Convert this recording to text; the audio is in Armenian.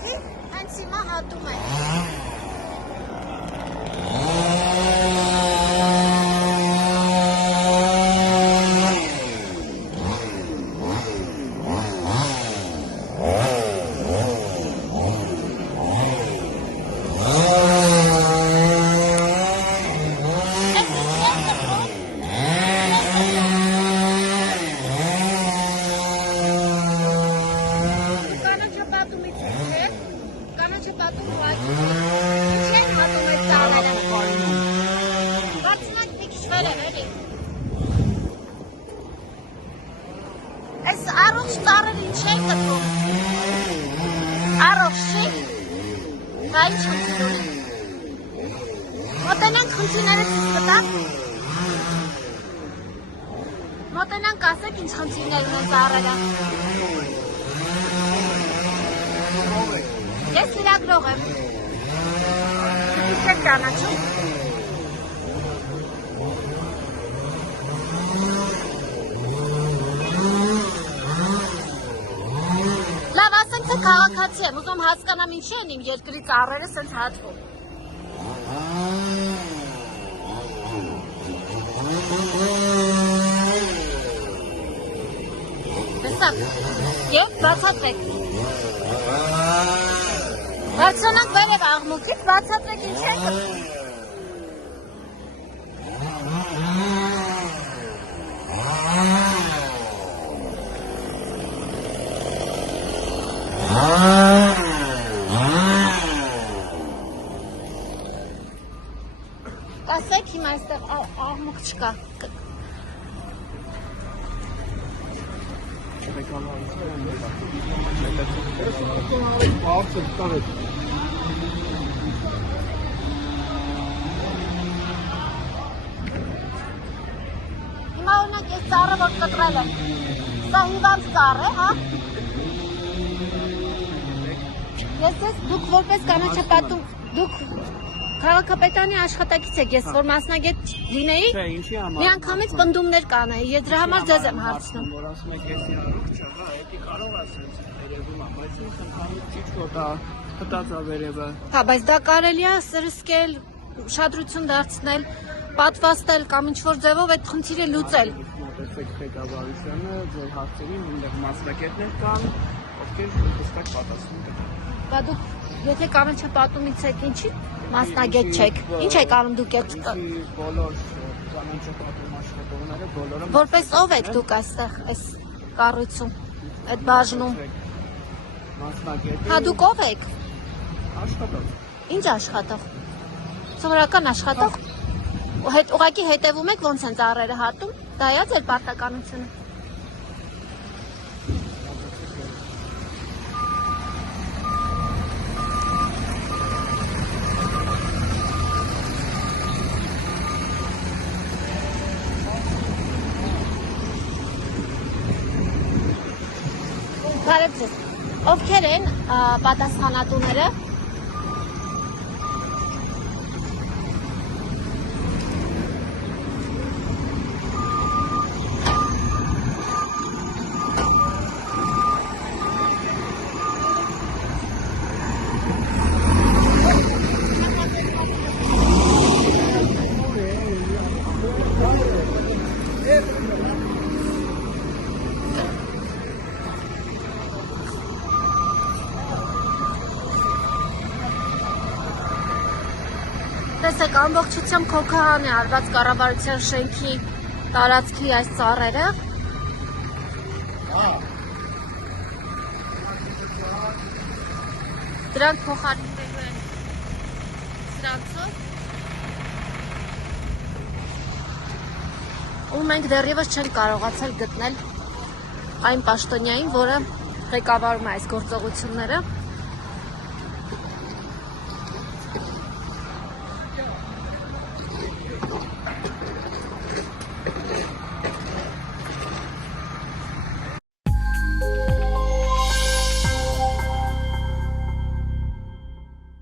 Գիտի, հենց հիմա հատում է։ Այս առողջ ծառերը ինչ են կտրում, առողջ չի, դա ինչ խնդիր ունի, մոտենանք խնդիրները ցույց կտամ, մոտենանք ասեք ինչ խնդիրներ ունեն ծառերը, ես լրագրող եմ, չեք ճանաչում, քաղաքացի եմ, ուզում հասկանամ ինչի են իմ երկրի ծառերը սենց հատվում։ Տեսակ, և բացատրեք։ Բացանանք վերև աղմուկից, բացատրեք ինչ են կտրում։ Ասեք հիմա այստեղ աղմուկ չկա։ Հիմա օրինակ ես ծառը որ կտրել եմ, սա հիվանդ ծառ է, հա? Ես դուք որպես կանաչապատում, դուք քաղաքապետարանի աշխատակից եք, ես որ մասնագետ լինեի, մի անգամից պնդումներ կանեի, ես դրա համար ձեզ եմ հարցնում։ Որ ասում եք եսի առողջ չաղա, էդի կարող է սենց երևում, բայց ինձ ընդհանուր ճիչ կոտա, խտած ավերևը։ Հա, բայց դա կարելի է սրսկել, ուշադրություն դարձնել, պատվաստել կամ ինչ-որ ձևով այդ խնդիրը լուծել։ Մոտեցեք ղեկավարությանը, ձեր հարցերին, այնտեղ մասնագետներ կան, ովքեր հստակ պատասխան կտան։ Բա դուք եթե կանաչապատումից եք ինչի մասնագետ չեք, ինչ եք անում դուք եք բոլոր կանաչապատում աշխատողները բոլորը որպես ով եք դուք այստեղ այս կառույցում, այդ բաժնում։ Մասնագետ։ Հա դուք ով եք։ Աշխատող։ Ինչ աշխատող։ Սովորական աշխատող։ Ուղղակի հետևում եք ոնց են ծառերը հատում, դա է ձեր պարտականությունը։ Բարև ձեզ, ովքեր են պատասխանատուները։ Տեսեք, ամբողջությամբ քոքահան է արված կառավարության շենքի տարածքի այս ծառերը։ Դրանք փոխարինվելու են սրանցով։ Ու մենք դեռևս չենք կարողացել գտնել այն պաշտոնյային, որը ղեկավարում է այս գործողությունները։